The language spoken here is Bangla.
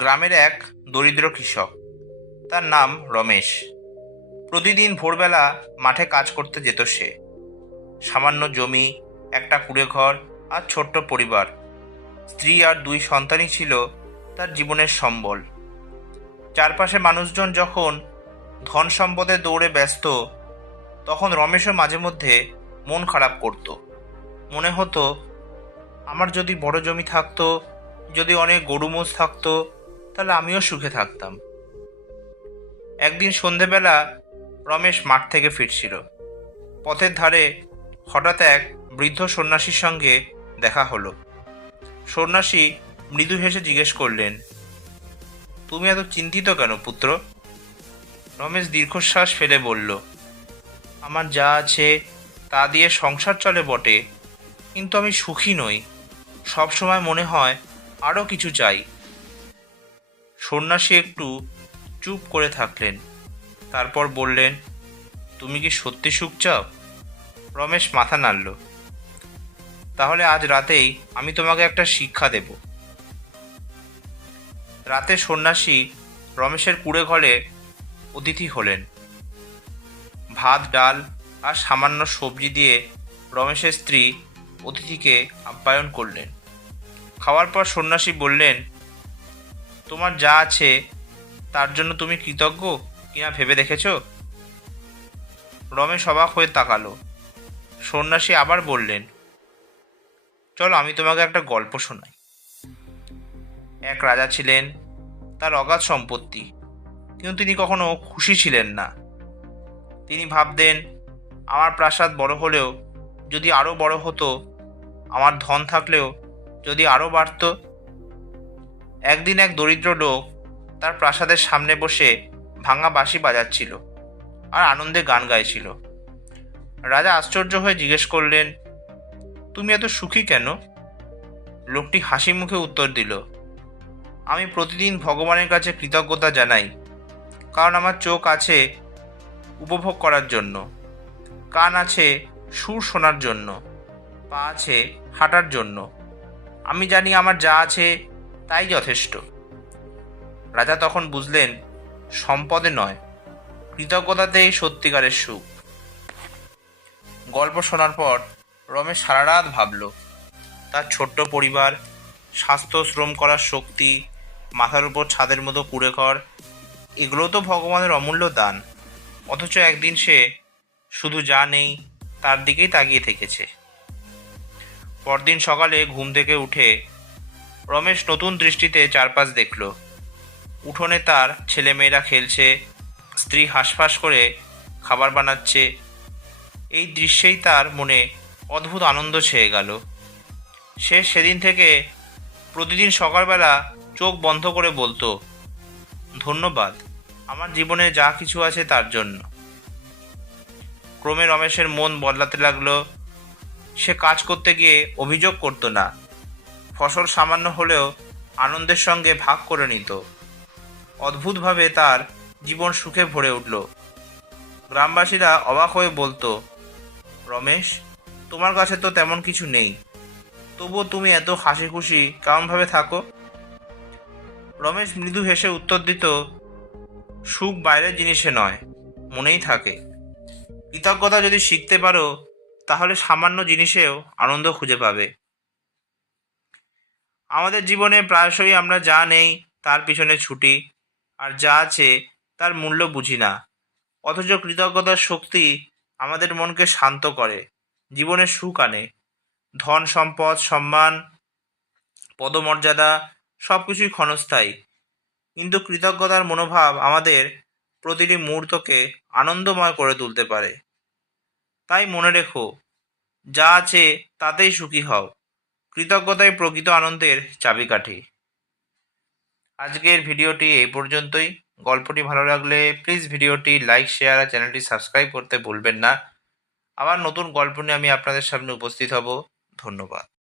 গ্রামের এক দরিদ্র কৃষক, তার নাম রমেশ। প্রতিদিন ভোরবেলা মাঠে কাজ করতে যেত সে। সামান্য জমি, একটা কুঁড়ে ঘর আর ছোট্ট পরিবার, স্ত্রী আর দুই সন্তানই ছিল তার জীবনের সম্বল। চারপাশে মানুষজন যখন ধন সম্পদের দৌড়ে ব্যস্ত, তখন রমেশও মাঝে মধ্যে মন খারাপ করত। মনে হতো, আমার যদি বড় জমি থাকতো, যদি অনেক গরু মোষ থাকতো, তাহলে আমিও সুখে থাকতাম। একদিন সন্ধেবেলা রমেশ মাঠ থেকে ফিরছিল। পথের ধারে হঠাৎ এক বৃদ্ধ সন্ন্যাসীর সঙ্গে দেখা হলো। সন্ন্যাসী মৃদু হেসে জিজ্ঞেস করলেন, তুমি এত চিন্তিত কেন পুত্র? রমেশ দীর্ঘশ্বাস ফেলে বলল, আমার যা আছে তা দিয়ে সংসার চলে বটে, কিন্তু আমি সুখী নই। সব সময় মনে হয় আরও কিছু চাই। সন্ন্যাসী একটু চুপ করে থাকলেন, তারপর বললেন, তুমি কি সত্যি সুখ চাও? রমেশ মাথা নাড়ল। তাহলে আজ রাতেই আমি তোমাকে একটা শিক্ষা দেব। রাতে সন্ন্যাসী রমেশের কুঁড়ে ঘরে অতিথি হলেন। ভাত, ডাল আর সামান্য সবজি দিয়ে রমেশের স্ত্রী অতিথিকে আপ্যায়ন করলেন। খাওয়ার পর সন্ন্যাসী বললেন, তোমার যা আছে তার জন্য তুমি কৃতজ্ঞ কিনা ভেবে দেখেছ? রমেশ অবাক হয়ে তাকালো। সন্ন্যাসী আবার বললেন, চলো আমি তোমাকে একটা গল্প শোনাই। এক রাজা ছিলেন, তার অগাধ সম্পত্তি, কিন্তু তিনি কখনো খুশি ছিলেন না। তিনি ভাবতেন, আমার প্রাসাদ বড় হলেও যদি আরও বড় হতো, আমার ধন থাকলেও যদি আরও বাড়ত। একদিন এক দরিদ্র লোক তার প্রাসাদের সামনে বসে ভাঙা বাঁশি বাজাচ্ছিল আর আনন্দে গান গাইছিল। রাজা আশ্চর্য হয়ে জিজ্ঞেস করলেন, তুমি এত সুখী কেন? লোকটি হাসি মুখে উত্তর দিল, আমি প্রতিদিন ভগবানের কাছে কৃতজ্ঞতা জানাই, কারণ আমার চোখ আছে উপভোগ করার জন্য, কান আছে সুর শোনার জন্য, পা আছে হাঁটার জন্য। আমি জানি আমার যা আছে তাই যথেষ্ট। রাজা তখন বুঝলেন, সম্পদে নয়, কৃতজ্ঞতাতেই সত্যিকারের সুখ। গল্প শোনার পর রমেশ সারা রাত ভাবল, তার ছোট্ট পরিবার, স্বাস্থ্য, শ্রম করার শক্তি, মাথার উপর ছাদের মতো কুঁড়ে ঘর, এগুলো তো ভগবানের অমূল্য দান। অথচ একদিন সে শুধু যা নেই তার দিকেই তাকিয়ে থেকেছে। পরদিন সকালে ঘুম থেকে উঠে রমেশ নতুন দৃষ্টিতে চারপাশ দেখল। উঠোনে তার ছেলেমেয়েরা খেলছে, স্ত্রী হাঁসফাঁস করে খাবার বানাচ্ছে। এই দৃশ্যেই তার মনে অদ্ভুত আনন্দ ছেয়ে গেল। সে সেদিন থেকে প্রতিদিন সকালবেলা চোখ বন্ধ করে বলতো, ধন্যবাদ আমার জীবনে যা কিছু আছে তার জন্য। ক্রমে রমেশের মন বদলাতে লাগলো। সে কাজ করতে গিয়ে অভিযোগ করতো না, ফসল সামান্য হলেও আনন্দের সঙ্গে ভাগ করে নিত। অদ্ভুতভাবে তার জীবন সুখে ভরে উঠল। গ্রামবাসীরা অবাক হয়ে বলতো, রমেশ, তোমার কাছে তো তেমন কিছু নেই, তবুও তুমি এত হাসি খুশি কেমনভাবে থাকো? রমেশ মৃদু হেসে উত্তর দিত, সুখ বাইরের জিনিসে নয়, মনেই থাকে। কৃতজ্ঞতা যদি শিখতে পারো, তাহলে সামান্য জিনিসেও আনন্দ খুঁজে পাবে। আমাদের জীবনে প্রায়শই আমরা যা নেই তার পিছনে ছুটি, আর যা আছে তার মূল্য বুঝি না। অথচ কৃতজ্ঞতার শক্তি আমাদের মনকে শান্ত করে, জীবনে সুখ আনে। ধন সম্পদ, সম্মান, পদমর্যাদা সব কিছুই ক্ষণস্থায়ী, কিন্তু কৃতজ্ঞতার মনোভাব আমাদের প্রতিটি মুহূর্তকে আনন্দময় করে তুলতে পারে। তাই মনে রেখো, যা আছে তাতেই সুখী হও। কৃতজ্ঞতাই প্রকৃত আনন্দের চাবিকাঠি। আজকের ভিডিওটি এই পর্যন্তই। গল্পটি ভালো লাগলে প্লিজ ভিডিওটি লাইক, শেয়ার আর চ্যানেলটি সাবস্ক্রাইব করতে ভুলবেন না। আবার নতুন গল্প নিয়ে আমি আপনাদের সামনে উপস্থিত হব। ধন্যবাদ।